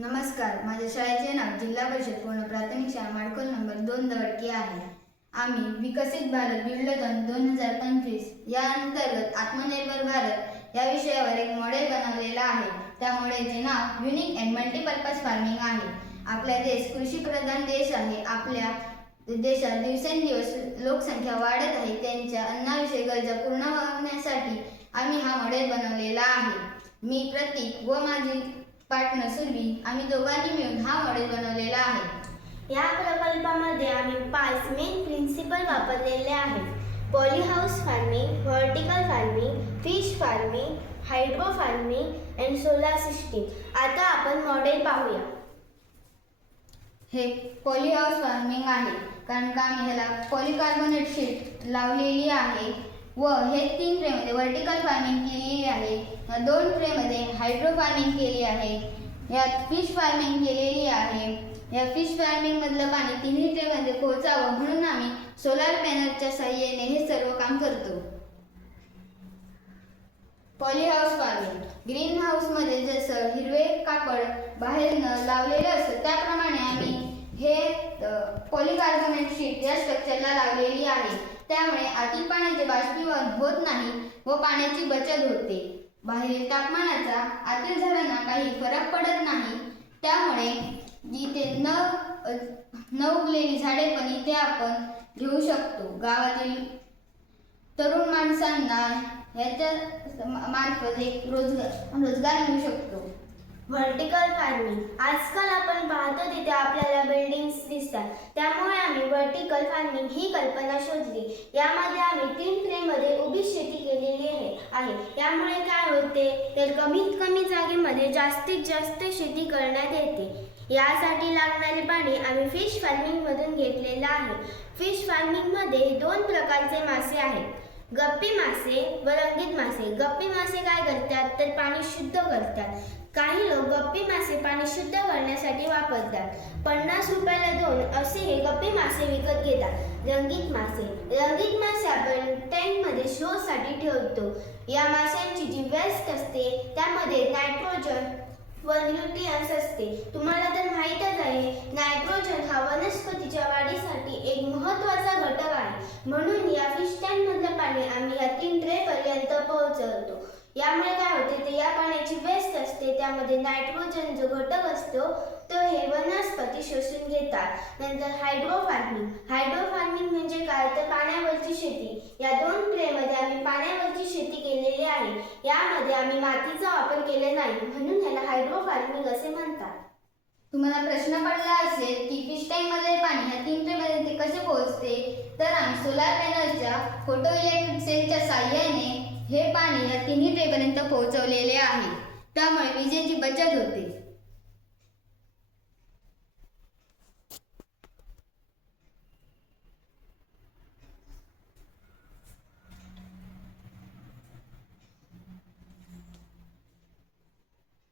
नमस्कार, माझ्या शाळेचे नाव जिल्हा परिषद पूर्ण प्राथमिक शाळा माडखोल नंबर 2 दवडकी आहे. आम्ही विकसित भारत बिल्डोथॉन 2025 या अंतर्गत आत्मनिर्भर भारत या विषयावर एक मॉडेल बनवलेला आहे. त्या मॉडेलचे नाव युनिक अँड मल्टीपर्पज फार्मिंग आहे. आपला देश कृषीप्रधान देश आहे. आपल्या देशात दिवसेंदिवस लोकसंख्या वाढत आहे. त्यांच्या अन्नाविषयी गरजा पूर्ण होण्यासाठी आम्ही हा मॉडेल बनवलेला आहे. मी प्रतीक व माझी पार्टनर सुरभी आम्ही दोघांनी मिळून हा मॉडेल बनवलेला आहे. या प्रकल्पामध्ये आम्ही 5 मेन प्रिन्सिपल वापरलेले आहेत. Poly house farming, vertical farming, fish farming, hydro farming and solar system. आता आपण मॉडेल पाहूया. हे पॉली हाऊस फार्मिंग आहे कारण का आम्ही ह्याला पॉलीकार्बोनेट शीट लावलेली आहे व हे 3 ट्रेमध्ये व्हर्टिकल फार्मिंग केलेली आहे. 2 ट्रेमध्ये हायड्रो फार्मिंग केली आहे. यात फिश फार्मिंग केलेली आहे. या फिश फार्मिंग मधलं पाणी 3 ट्रेमध्ये पोहोचावं म्हणून आम्ही सोलार पॅनलच्या साहाय्याने हे सर्व काम करतो. पॉली हाऊस फार्मिंग ग्रीन हाऊसमध्ये जसं हिरवे कापड बाहेरनं लावलेलं असतं त्याप्रमाणे आम्ही हे पॉलीकार्बोनेट शीट या स्ट्रक्चरला लावलेली आहे. त्यामुळे आतील पाण्याचे बाष्पीभवन होत नाही व पाण्याची बचत होते. बाहेरील तापमानाचा आतील झाडांना काही फरक पडत नाही. त्यामुळे इथे न उगलेली झाडे पण इथे आपण घेऊ शकतो. गावातील तरुण माणसांना ह्याच्या मार्फत एक रोजगार मिळू शकतो. व्हर्टिकल फार्मिंग आजकाल आपण पाहतो तिथे आपल्याला बिल्डिंग्स दिसतात. त्यामुळे आम्ही व्हर्टिकल फार्मिंग ही कल्पना शोधली. यामध्ये आम्ही 3 ट्रेमध्ये उभी शेती केलेली आहे. यामुळे काय होते तर कमीत कमी जागेमध्ये जास्तीत जास्त शेती करण्यात येते. यासाठी लागणारे पाणी आम्ही फिश फार्मिंगमधून घेतलेलं आहे. फिश फार्मिंगमध्ये 2 प्रकारचे मासे आहेत, गप्पी मासे व रंगीत मासे. गप्पी मासे काय करतात तर पाणी शुद्ध करतात. काही लोक गप्पी मासे पाणी शुद्ध करण्यासाठी वापरतात. 50 रुपयाला 2 असे हे गप्पी मासे विकत घेतात. रंगीत मासे आपण टँकमध्ये शोसाठी ठेवतो. या माशांची जी वेस्ट असते त्यामध्ये नायट्रोजन व न्यूट्रियन्स असते. तुम्हाला तर माहीतच आहे, नायट्रोजन हा वनस्पतीच्या वाढीसाठी एक महत्त्वाचा घटक आहे. म्हणून या फिश टँकमधलं पाणी आम्ही या 3 ट्रेपर्यंत पोहोचवतो. यामुळे काय होते तर या पाण्याची वेस्ट असते त्यामध्ये नायट्रोजन जो घटक असतो तो हे वनस्पती शोषून घेतात. नंतर हायड्रो फार्मिंग म्हणजे काय तर पाण्यावरची शेती. या 2 ट्रेमध्ये आम्ही पाण्यावरची शेती केलेली आहे. यामध्ये आम्ही मातीचा वापर केला नाही म्हणून याला हायड्रो फार्मिंग असे म्हणतात. तुम्हाला प्रश्न पडला असेल की फिश टँक मधले पाणी ह्या 3 ट्रेमध्ये ते कसे पोहोचते, तर आम्ही सोलार पॅनलच्या फोटो इलेक्ट्रिक सेलच्या साहाय्याने हे पाणी या 3 ट्रेपर्यंत पोहोचवलेले आहे. त्यामुळे विजेची बचत होते.